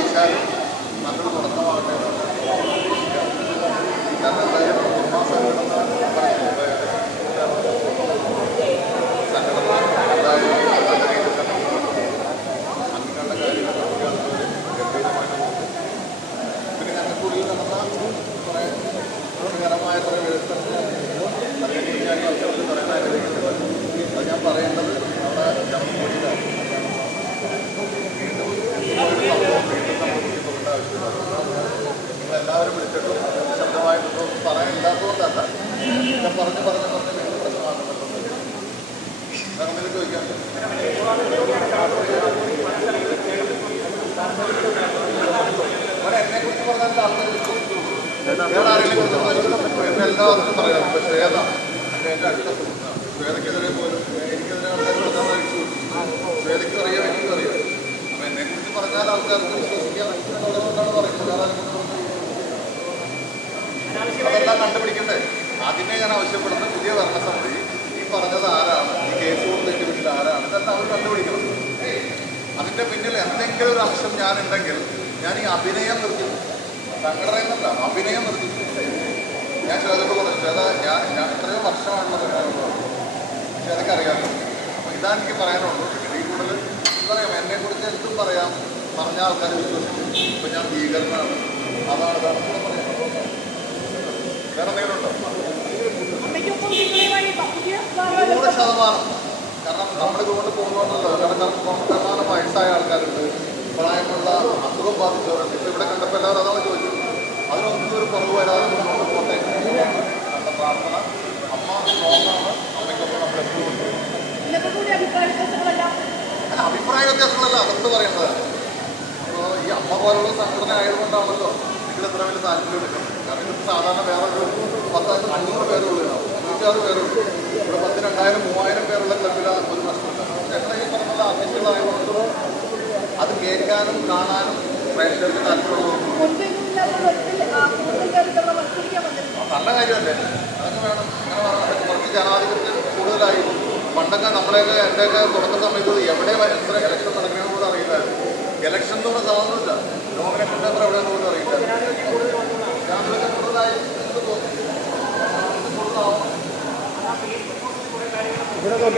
ജയിച്ചാലും നല്ലൊരു തുടക്കമാകട്ടെ കാരണം എന്തായാലും കുടുംബ സംഘടന എന്തായാലും നല്ല രീതിയിൽ തന്നെ. അംഗങ്ങളുടെ കാര്യങ്ങൾ അതുപോലെ ഗംഭീരമായിട്ട് പിന്നെ ഞങ്ങൾക്കുള്ളിൽ നടന്ന കുറേ ഗുണകരമായ കുറേ എഴുത്തുണ്ട് അതിനെക്കുറിച്ച് ഞാൻ ഈ അവസരത്തിൽ പറയാൻ ആഗ്രഹിക്കുന്നുണ്ട് അത് ഞാൻ പറയേണ്ടത് നമ്മുടെ ജനകൂടിയിലാണ് വീണ്ടും ഇതുപോലൊരു സംഭവം വീണ്ടും നമ്മൾ മുന്നിൽ പോകേണ്ട ആവശ്യമില്ല വിളിച്ചിട്ടും ശബ്ദമായിട്ടൊന്നും പറയാനില്ലാത്തതുകൊണ്ടല്ല ഞാൻ പറഞ്ഞു പറഞ്ഞു പറഞ്ഞ് വീണ്ടും പ്രശ്നമാക്കുന്നുണ്ട്. കാരണം ഇതിൽ ചോദിക്കാം അവരെ എന്നെ കുറിച്ച് പറഞ്ഞാൽ വിശ്വസിക്കുള്ളൂ. വേറെ ആരെങ്കിലും കുറിച്ച് പറഞ്ഞാൽ എല്ലാവർക്കും പറയാം. പക്ഷേ ഏതാ എന്റെ അടുത്ത സുഹൃത്താണ്. ശ്വേതയ്ക്കെതിരെ പോലും എനിക്കെതിരെ ആൾക്കാർ കഴിച്ചു ശ്വേതയ്ക്ക് അറിയാം എനിക്കും അറിയാം. അപ്പൊ എന്നെ പറഞ്ഞാൽ ആൾക്കാർക്ക് വിശ്വസിക്കാം എന്നുള്ളതുകൊണ്ടാണ് പറയുന്നത് വേറെ ആരെയും കൊണ്ട് പറഞ്ഞാൽ അതെല്ലാം കണ്ടുപിടിക്കണ്ടേ? ആദ്യമേ ഞാൻ ആവശ്യപ്പെടുന്ന പുതിയ ഭരണസമിതി ഈ പറഞ്ഞത് ആരാണ്? ഈ കേസ് കൊടുത്തേക്ക് പിന്നിൽ ആരാണ്? ഇതെല്ലാം അവർ കണ്ടുപിടിക്കണം അതിന്റെ പിന്നിൽ എന്തെങ്കിലും ഒരു അംശം ഞാൻ ഉണ്ടെങ്കിൽ ഞാൻ ഈ അഭിനയം നിർത്തി. എന്നല്ല അഭിനയം നിർത്തി. ഞാൻ ശ്വേതയോട് പറഞ്ഞു ശ്വേത ഞാൻ ഞാൻ എത്രയോ വർഷമാണല്ലോ പരിപാടികൾ ശ്വേതയ്ക്ക് അറിയാമല്ലോ അപ്പോൾ ഇതാ എനിക്ക് പറയാനുള്ളൂ. ഇതിൽ കൂടുതൽ പറയാം എന്നെ കുറിച്ച് എന്തും പറയാം. പറഞ്ഞ ആൾക്കാർ വിശ്വസിക്കും ഇപ്പം ഞാൻ ഭീകരനാണ് അതാണ് ഇതാണ് കൂടെ പറയാം വേറെ എന്തെങ്കിലും ഉണ്ടോ അമ്മയ്ക്കൊപ്പം നിങ്ങളുമായി പുതിയ നൂറ് ശതമാനം. കാരണം നമ്മളിതുകൊണ്ട് പോകുന്നുണ്ടല്ലോ കാരണം കാരണം വയസ്സായ ആൾക്കാരുണ്ട്. പ്രായമുള്ള അസുഖം ബാധിച്ചവരുണ്ട്. ഇപ്പം ഇവിടെ കണ്ടപ്പോൾ എല്ലാവരും അതാണ് ചോദിച്ചത്. അതിനൊന്നും ഒരു കുറവ് വരാതെ മുന്നോട്ട് പോട്ടെ നമ്മുടെ പ്രാർത്ഥന. അമ്മ സ്ട്രോങ്ങാണ്. അമ്മയ്ക്കൊപ്പം നമ്മൾ എപ്പോഴും ഉണ്ട്. കൂടി അഭിപ്രായ വ്യത്യാസങ്ങളെല്ലാം? അതൊക്കെ പറയേണ്ടതാണ് അപ്പോൾ ഈ അമ്മ പോലുള്ള സംഘടന ആയതുകൊണ്ടാണല്ലോ ഇതിൽ ഇത്ര വലിയ താല്പര്യം എടുക്കുന്നത്. കാരണം ഇത് സാധാരണ വേറെ ഒരു പത്ത് അഞ്ഞൂറ് പേരുള്ളൂ നൂറ്റാറ് പേരും ഇവിടെ പത്ത് രണ്ടായിരം മൂവായിരം പേരുള്ള ക്ലബിൽ ഒരു പ്രശ്നമില്ല ഞങ്ങളെ ഈ പറഞ്ഞുള്ള ആർട്ടിസ്റ്റുകളായതുകൊണ്ട് അത് കേൾക്കാനും കാണാനും പ്രേക്ഷകർക്ക് താല്പര്യമുള്ളൂ നല്ല കാര്യമല്ലേ? അതൊക്കെ വേണം. അങ്ങനെ പറഞ്ഞാൽ കുറച്ച് ജനാധിപത്യം കൂടുതലായി. പണ്ടൊക്കെ നമ്മളെയൊക്കെ എന്റെയൊക്കെ തുടക്ക സമയത്ത് എവിടെ എത്ര ഇലക്ഷൻ നടക്കണമെന്ന് കൂടെ അറിയില്ലായിരുന്നു. ഇലക്ഷൻ എന്ന് പറഞ്ഞ സാധനമില്ല നോമിനേഷൻ പേപ്പർ എവിടെയെന്ന് പോലും അറിയില്ല ജനാധിപത്യം കൂടുതലായി എനിക്ക് തോന്നുന്നു കൂടുതലാവും അത്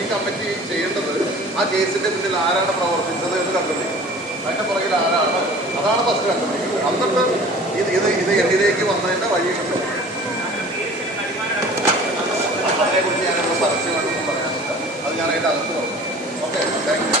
ഈ കമ്മിറ്റി ചെയ്യേണ്ടത്. ആ കേസിന്റെ പിന്നിൽ ആരാണ് പ്രവർത്തിച്ചത് എന്ന് കണ്ടുപിടിക്കും അതിന്റെ പുറകിൽ ആരാണ്? അതാണ് ഫസ്റ്റ് കണ്ടുപിടിക്കുന്നത് എന്നിട്ട് ഇത് ഇത് ഇത് എന്നിലേക്ക് വന്നതിന്റെ വഴി കണ്ടുപിടിക്കും അതിനെക്കുറിച്ച് പരസ്യമായിട്ടൊന്നും പറയാനില്ല. അത് ഞാൻ അതിന്റെ അകത്ത് പറഞ്ഞു. Okay thank you